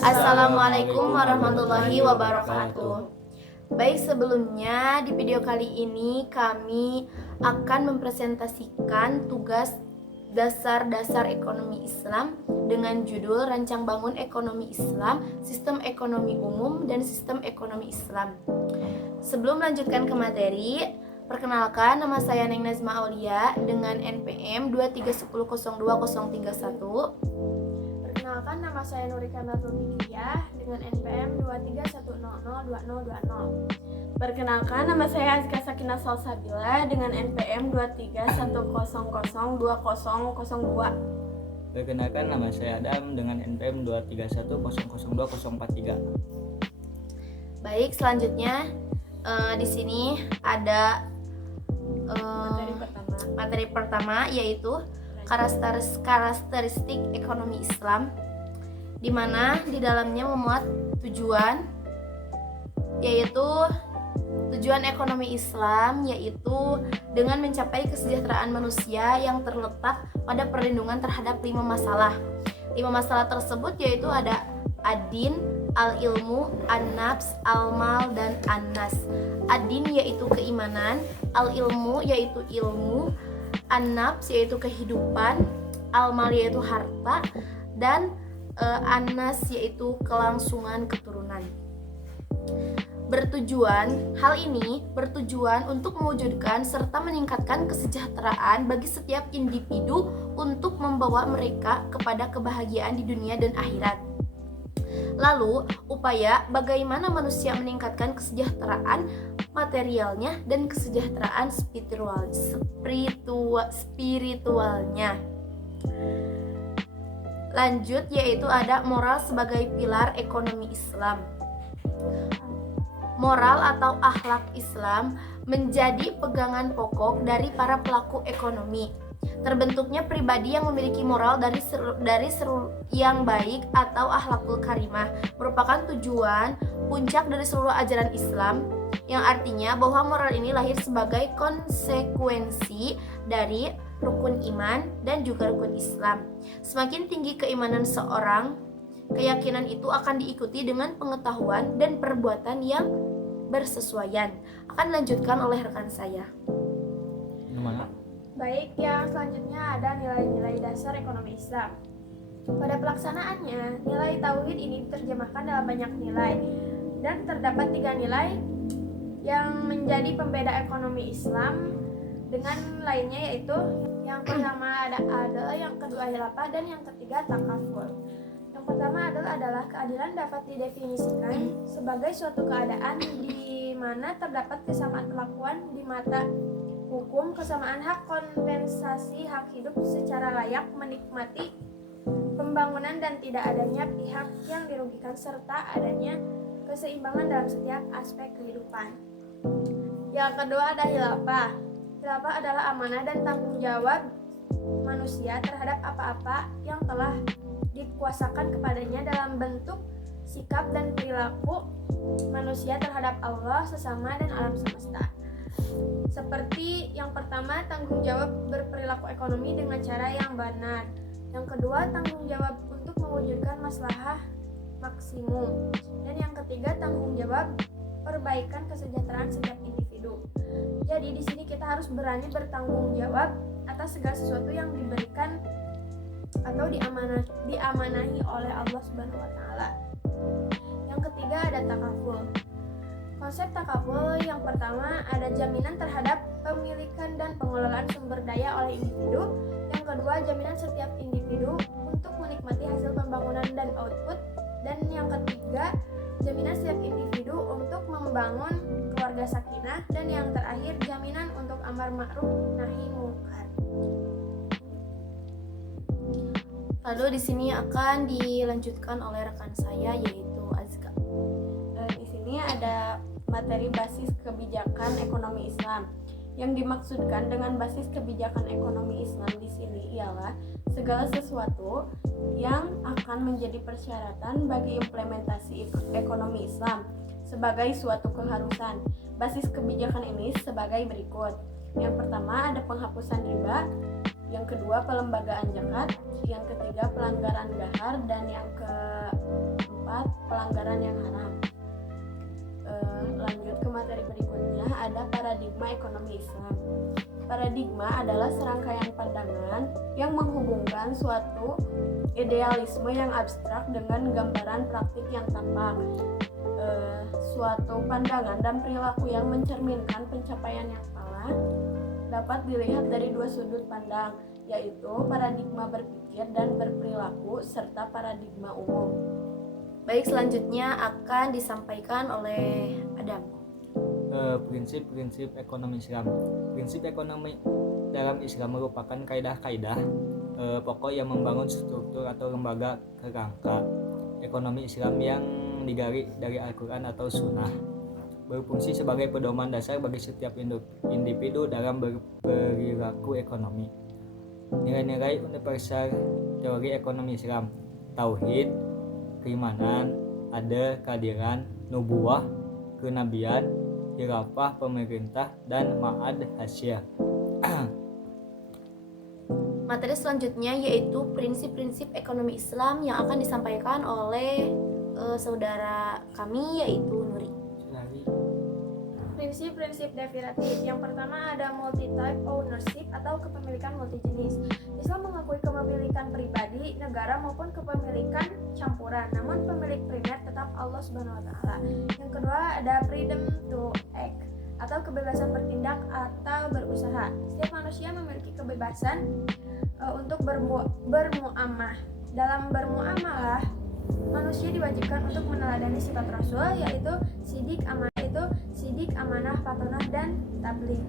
Assalamualaikum warahmatullahi wabarakatuh. Baik, sebelumnya di video kali ini kami akan mempresentasikan tugas dasar-dasar ekonomi Islam dengan judul Rancang Bangun Ekonomi Islam, Sistem Ekonomi Umum, dan Sistem Ekonomi Islam. Sebelum melanjutkan ke materi, perkenalkan, nama saya Neng Nazma Aulia dengan NPM 231002031. Perkenalkan, nama saya Nurika Natulfikiyah dengan NPM 231002020. Perkenalkan, nama saya Azka Sakinah Salsabila dengan NPM 231002002. Perkenalkan, nama saya Adam dengan NPM 231002043. Baik, selanjutnya di sini ada materi pertama yaitu karakteristik ekonomi Islam, di mana di dalamnya memuat tujuan, yaitu tujuan ekonomi Islam yaitu dengan mencapai kesejahteraan manusia yang terletak pada perlindungan terhadap 5 masalah. 5 masalah tersebut yaitu ada ad-din, al-ilmu, an-nafs, al-mal, dan an-nas. Ad-din yaitu keimanan, al-ilmu yaitu ilmu, an-nafs yaitu kehidupan, al-mal yaitu harta, dan an-nas yaitu kelangsungan keturunan. Hal ini bertujuan untuk mewujudkan serta meningkatkan kesejahteraan bagi setiap individu untuk membawa mereka kepada kebahagiaan di dunia dan akhirat. Lalu, upaya bagaimana manusia meningkatkan kesejahteraan materialnya dan kesejahteraan spiritualnya. Lanjut, yaitu ada moral sebagai pilar ekonomi Islam. Moral atau akhlak Islam menjadi pegangan pokok dari para pelaku ekonomi. Terbentuknya pribadi yang memiliki moral dari seluruh yang baik atau akhlakul karimah merupakan tujuan puncak dari seluruh ajaran Islam, yang artinya bahwa moral ini lahir sebagai konsekuensi dari rukun iman dan juga rukun Islam. Semakin tinggi keimanan seorang, keyakinan itu akan diikuti dengan pengetahuan dan perbuatan yang bersesuaian. Akan dilanjutkan oleh rekan saya. Baik, yang selanjutnya ada nilai-nilai dasar ekonomi Islam. Pada pelaksanaannya, nilai tauhid ini diterjemahkan dalam banyak nilai, dan terdapat 3 nilai yang menjadi pembeda ekonomi Islam dengan lainnya, yaitu yang pertama adalah, yang kedua hilafah, dan yang ketiga takaful. Yang pertama adalah keadilan dapat didefinisikan sebagai suatu keadaan di mana terdapat kesamaan perlakuan di mata hukum, kesamaan hak, kompensasi hak hidup secara layak, menikmati pembangunan dan tidak adanya pihak yang dirugikan, serta adanya keseimbangan dalam setiap aspek kehidupan. Yang kedua ada hilafah. Hilafah adalah amanah dan tanggung jawab manusia terhadap apa-apa yang telah dikuasakan kepadanya dalam bentuk sikap dan perilaku manusia terhadap Allah, sesama, dan alam semesta. Seperti yang pertama, tanggung jawab berperilaku ekonomi dengan cara yang benar. Yang kedua, tanggung jawab untuk mewujudkan maslahah maksimum. Dan yang ketiga, tanggung jawab perbaikan kesejahteraan setiap individu. Jadi di sini kita harus berani bertanggung jawab atas segala sesuatu yang diberikan atau diamanahi oleh Allah Subhanahu wa taala. Yang ketiga ada takaful. Konsep takaful yang pertama ada jaminan terhadap pemilikan dan pengelolaan sumber daya oleh individu. Yang kedua, jaminan setiap individu untuk menikmati hasil pembangunan dan output. Dan yang ketiga, jaminan setiap individu untuk membangun keluarga sakinah. Dan yang terakhir, jaminan untuk amar ma'ruf nahi munkar. Lalu di sini akan dilanjutkan oleh rekan saya yaitu Azka. Di sini ada materi basis kebijakan ekonomi Islam. Yang dimaksudkan dengan basis kebijakan ekonomi Islam di sini ialah segala sesuatu yang akan menjadi persyaratan bagi implementasi ekonomi Islam sebagai suatu keharusan. Basis kebijakan ini sebagai berikut. Yang pertama ada penghapusan riba, yang kedua pelembagaan zakat, yang ketiga pelanggaran gahar, dan yang keempat terdapat pelanggaran yang haram. Lanjut ke materi berikutnya, ada paradigma ekonomi Islam. Paradigma adalah serangkaian pandangan yang menghubungkan suatu idealisme yang abstrak dengan gambaran praktik yang tampak. Suatu pandangan dan perilaku yang mencerminkan pencapaian yang salah dapat dilihat dari dua sudut pandang, yaitu paradigma berpikir dan berperilaku serta paradigma umum. Baik, selanjutnya akan disampaikan oleh Adam. Prinsip-prinsip ekonomi Islam. Prinsip ekonomi dalam Islam merupakan kaidah-kaidah pokok yang membangun struktur atau lembaga kerangka ekonomi Islam yang digali dari Al-Quran atau Sunnah, berfungsi sebagai pedoman dasar bagi setiap individu dalam berperilaku ekonomi. Nilai-nilai universal teori ekonomi Islam: tauhid, keimanan, adil, keadilan, nubuwah, kenabian, khilafah, pemerintah, dan ma'ad hasyah. Materi selanjutnya yaitu prinsip-prinsip ekonomi Islam yang akan disampaikan oleh saudara kami yaitu Nuri. Prinsip-prinsip definitif. Yang pertama ada multi-type ownership atau kepemilikan multijenis. Islam mengakui kepemilikan pribadi, negara maupun kepemilikan campuran, namun pemilik primer tetap Allah Subhanahu wa taala. Yang kedua ada freedom to act atau kebebasan bertindak atau berusaha. Setiap manusia memiliki kebebasan untuk bermuamalah. Dalam bermuamalah, manusia diwajibkan untuk meneladani sifat Rasul, yaitu sidik, amanah, patonah, dan tabligh.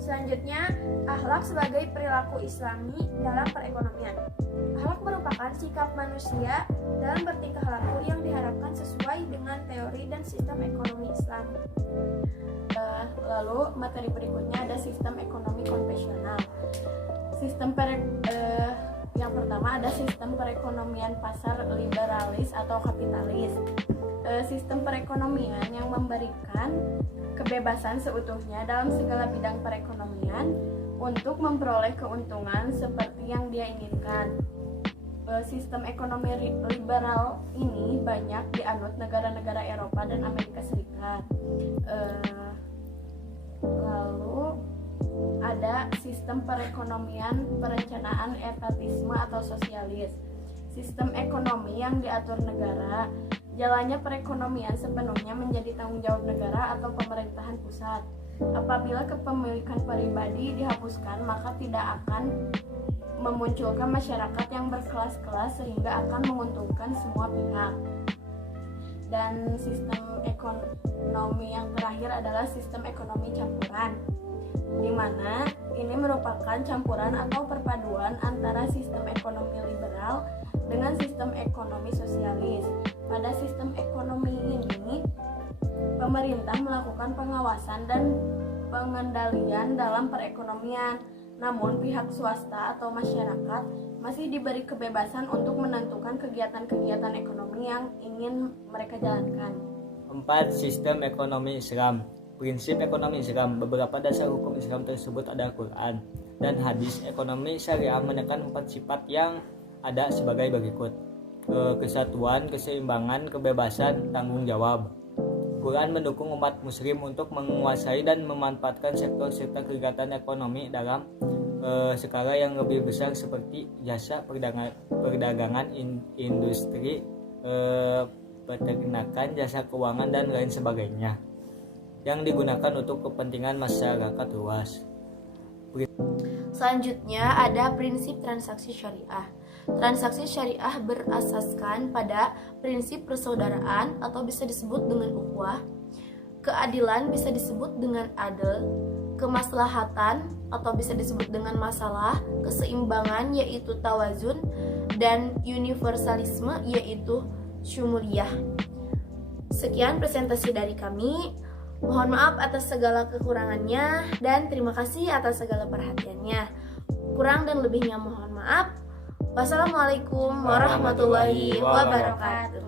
Selanjutnya, akhlak sebagai perilaku Islami dalam perekonomian. Akhlak merupakan sikap manusia dalam bertingkah laku yang diharapkan sesuai dengan teori dan sistem ekonomi Islam. Lalu materi berikutnya ada sistem ekonomi konvensional. Yang pertama ada sistem perekonomian pasar liberalis atau kapitalis. Sistem perekonomian yang memberikan kebebasan seutuhnya dalam segala bidang perekonomian untuk memperoleh keuntungan seperti yang dia inginkan. Sistem ekonomi liberal ini banyak dianut negara-negara Eropa dan Amerika Serikat. Lalu ada sistem perekonomian perencanaan etatisme atau sosialis. Sistem ekonomi yang diatur negara. Jalannya perekonomian sepenuhnya menjadi tanggung jawab negara atau pemerintahan pusat. Apabila kepemilikan pribadi dihapuskan, maka tidak akan memunculkan masyarakat yang berkelas-kelas sehingga akan menguntungkan semua pihak. Dan sistem ekonomi yang terakhir adalah sistem ekonomi campuran, di mana ini merupakan campuran atau perpaduan antara sistem ekonomi liberal dengan sistem ekonomi sosialis. Pada sistem ekonomi ini, pemerintah melakukan pengawasan dan pengendalian dalam perekonomian, namun pihak swasta atau masyarakat masih diberi kebebasan untuk menentukan kegiatan-kegiatan ekonomi yang ingin mereka jalankan. 4. Sistem ekonomi Islam. Prinsip ekonomi Islam. Beberapa dasar hukum Islam tersebut ada Quran dan hadis. Ekonomi syariah menekan 4 sifat yang ada sebagai berikut: kesatuan, keseimbangan, kebebasan, tanggung jawab. Quran mendukung umat muslim untuk menguasai dan memanfaatkan sektor-sektor kegiatan ekonomi dalam skala yang lebih besar seperti jasa, perdagangan, industri, peternakan, jasa keuangan, dan lain sebagainya yang digunakan untuk kepentingan masyarakat luas. Selanjutnya ada prinsip transaksi syariah. Transaksi syariah berasaskan pada prinsip persaudaraan atau bisa disebut dengan ukhuwah, keadilan bisa disebut dengan adil, kemaslahatan atau bisa disebut dengan masalah, keseimbangan yaitu tawazun, dan universalisme yaitu syumuliyah. Sekian presentasi dari kami. Mohon maaf atas segala kekurangannya dan terima kasih atas segala perhatiannya. Kurang dan lebihnya mohon maaf. Wassalamualaikum warahmatullahi wabarakatuh.